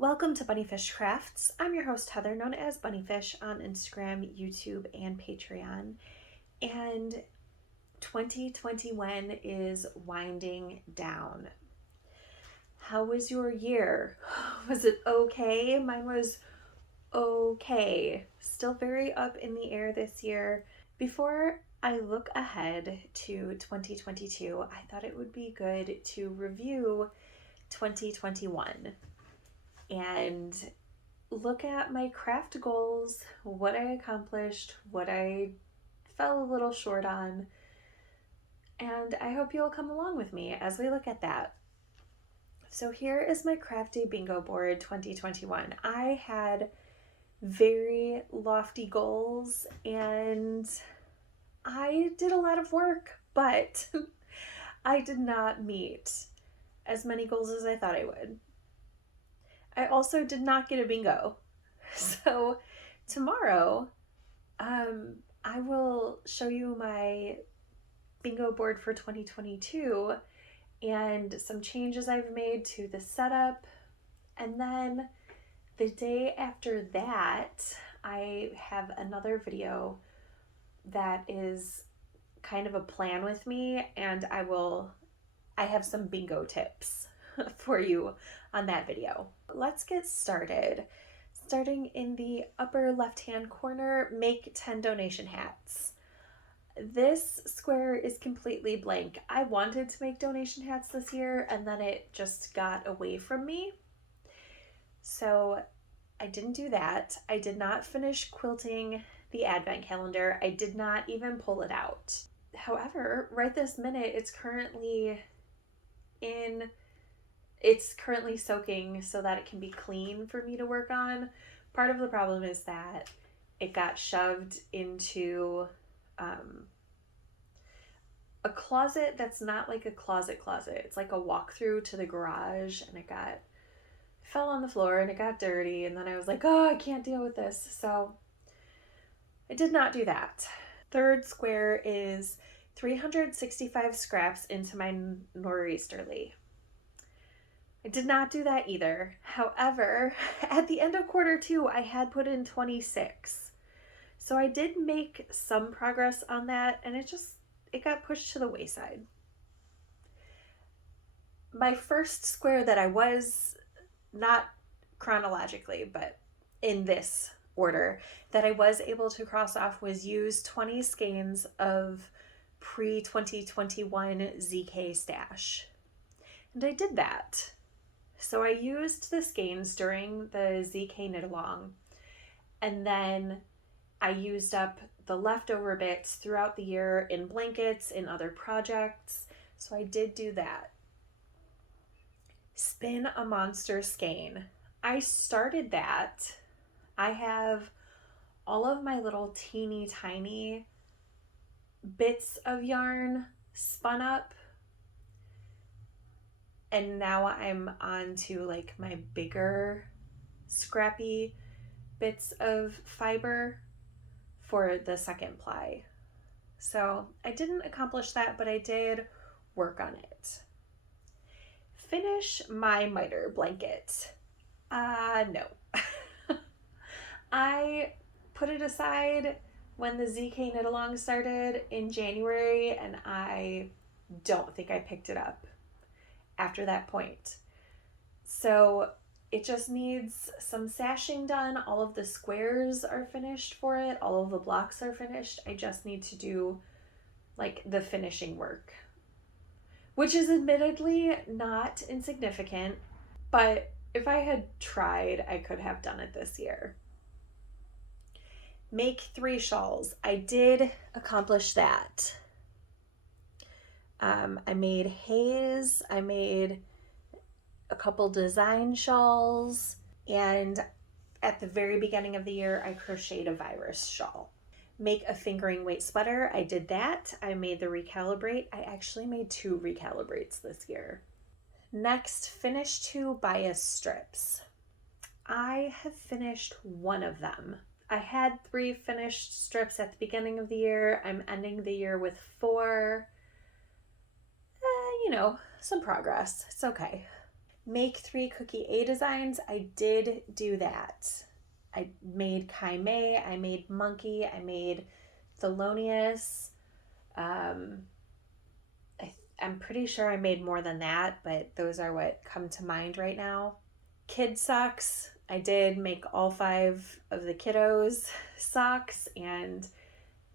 Welcome to BunniPhish Crafts. I'm your host Heather, known as BunniPhish on Instagram, YouTube, and Patreon. And 2021 is winding down. How was your year? Was it okay? Mine was okay. Still very up in the air this year. Before I look ahead to 2022, I thought it would be good to review 2021 and look at my craft goals, what I accomplished, what I fell a little short on, and I hope you'll come along with me as we look at that. So here is my Crafty bingo board 2021. I had very lofty goals and I did a lot of work, but I did not meet as many goals as I thought I would. I also did not get a bingo. So tomorrow, I will show you my bingo board for 2022 and some changes I've made to the setup. And then the day after that, I have another video that is kind of a plan with me, and I have some bingo tips for you on that video. Let's get started. Starting in the upper left-hand corner, make 10 donation hats. This square is completely blank. I wanted to make donation hats this year and then it just got away from me. So I didn't do that. I did not finish quilting the advent calendar. I did not even pull it out. However, right this minute, it's currently soaking so that it can be clean for me to work on. Part of the problem is that it got shoved into a closet that's not like a closet. It's like a walkthrough to the garage, and it fell on the floor and it got dirty, and then I was like, oh, I can't deal with this. So I did not do that. Third square is 365 scraps into my nor'easterly. I did not do that either. However, at the end of quarter two, I had put in 26. So I did make some progress on that, and it got pushed to the wayside. My first square that I was, not chronologically, but in this order, that I was able to cross off was use 20 skeins of pre-2021 ZK stash. And I did that. So I used the skeins during the ZK knit along, and then I used up the leftover bits throughout the year in blankets, in other projects. So I did do that. Spin a monster skein. I started that. I have all of my little teeny tiny bits of yarn spun up, and now I'm on to like my bigger scrappy bits of fiber for the second ply. So I didn't accomplish that, but I did work on it. Finish my miter blanket. No. I put it aside when the ZK knit along started in January, and I don't think I picked it up after that point. So it just needs some sashing done. All of the squares are finished for it. All of the blocks are finished. I just need to do like the finishing work, which is admittedly not insignificant, but if I had tried, I could have done it this year. Make 3 shawls. I did accomplish that. I made haze, I made a couple design shawls, and at the very beginning of the year, I crocheted a virus shawl. Make a fingering weight sweater. I did that. I made the recalibrate. I actually made 2 recalibrates this year. Next, finish 2 bias strips. I have finished 1 of them. I had 3 finished strips at the beginning of the year. I'm ending the year with 4. Some progress. It's okay. Make 3 cookie A designs. I did do that. I made Kaime, I made Monkey, I made Thelonious. I'm pretty sure I made more than that, but those are what come to mind right now. Kid socks. I did make all 5 of the kiddos socks, and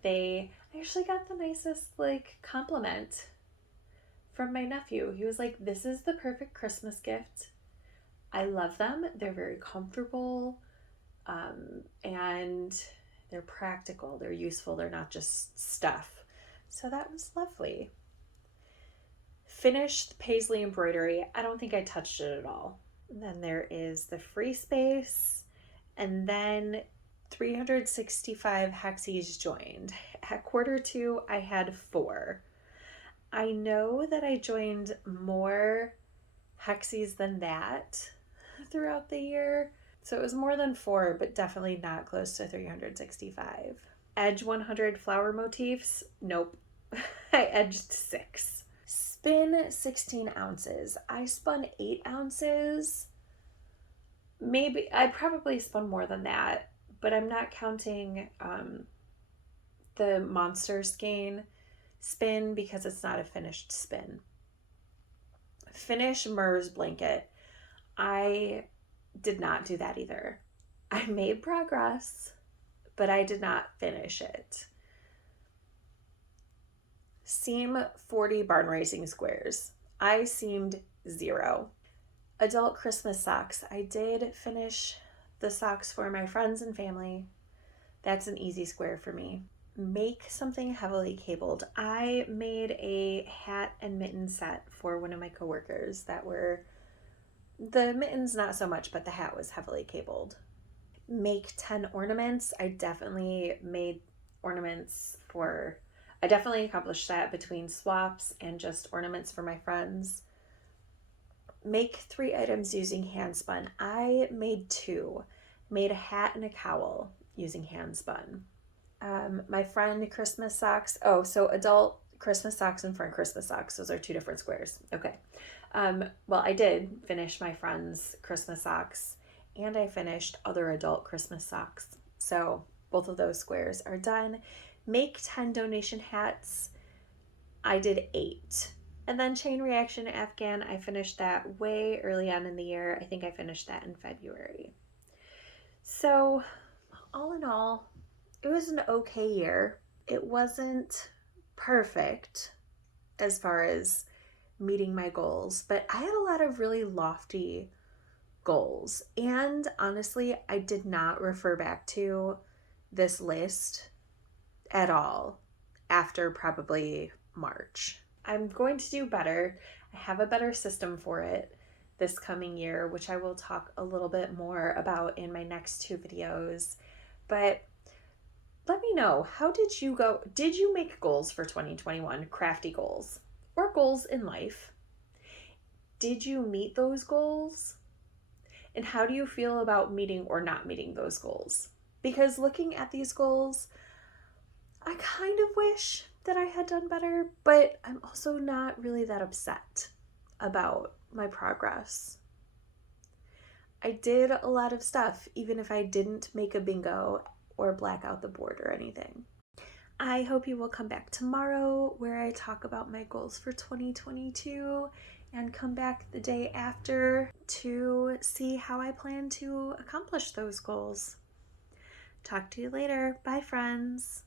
I actually got the nicest compliment from my nephew. He was like, "This is the perfect Christmas gift. I love them. They're very comfortable, and they're practical. They're useful. They're not just stuff." So that was lovely. Finished paisley embroidery. I don't think I touched it at all. And then there is the free space, and then 365 hexies joined. At Q2, I had 4. I know that I joined more hexies than that throughout the year. So it was more than 4, but definitely not close to 365. Edge 100 flower motifs. Nope. I edged 6. Spin 16 ounces. I spun 8 ounces. Maybe I probably spun more than that, but I'm not counting the monster skein spin because it's not a finished spin. Finish MERS blanket. I did not do that either. I made progress, but I did not finish it. Seam 40 barn raising squares. I seamed 0. Adult Christmas socks. I did finish the socks for my friends and family. That's an easy square for me. Make something heavily cabled. I made a hat and mitten set for one of my coworkers that were, the mittens not so much, but the hat was heavily cabled. Make 10 ornaments. I definitely made ornaments for, I definitely accomplished that between swaps and just ornaments for my friends. Make 3 items using hand spun. I made 2. Made a hat and a cowl using hand spun. My friend Christmas socks. Oh, so adult Christmas socks and friend Christmas socks. Those are 2 different squares. Okay. Well, I did finish my friend's Christmas socks, and I finished other adult Christmas socks. So both of those squares are done. Make 10 donation hats. I did 8. And then chain reaction Afghan, I finished that way early on in the year. I think I finished that in February. So all in all, it was an okay year. It wasn't perfect as far as meeting my goals, but I had a lot of really lofty goals. And honestly, I did not refer back to this list at all after probably March. I'm going to do better. I have a better system for it this coming year, which I will talk a little bit more about in my next 2 videos. But let me know, how did you go? Did you make goals for 2021, crafty goals, or goals in life? Did you meet those goals? And how do you feel about meeting or not meeting those goals? Because looking at these goals, I kind of wish that I had done better, but I'm also not really that upset about my progress. I did a lot of stuff, even if I didn't make a bingo or black out the board or anything. I hope you will come back tomorrow where I talk about my goals for 2022 and come back the day after to see how I plan to accomplish those goals. Talk to you later. Bye, friends.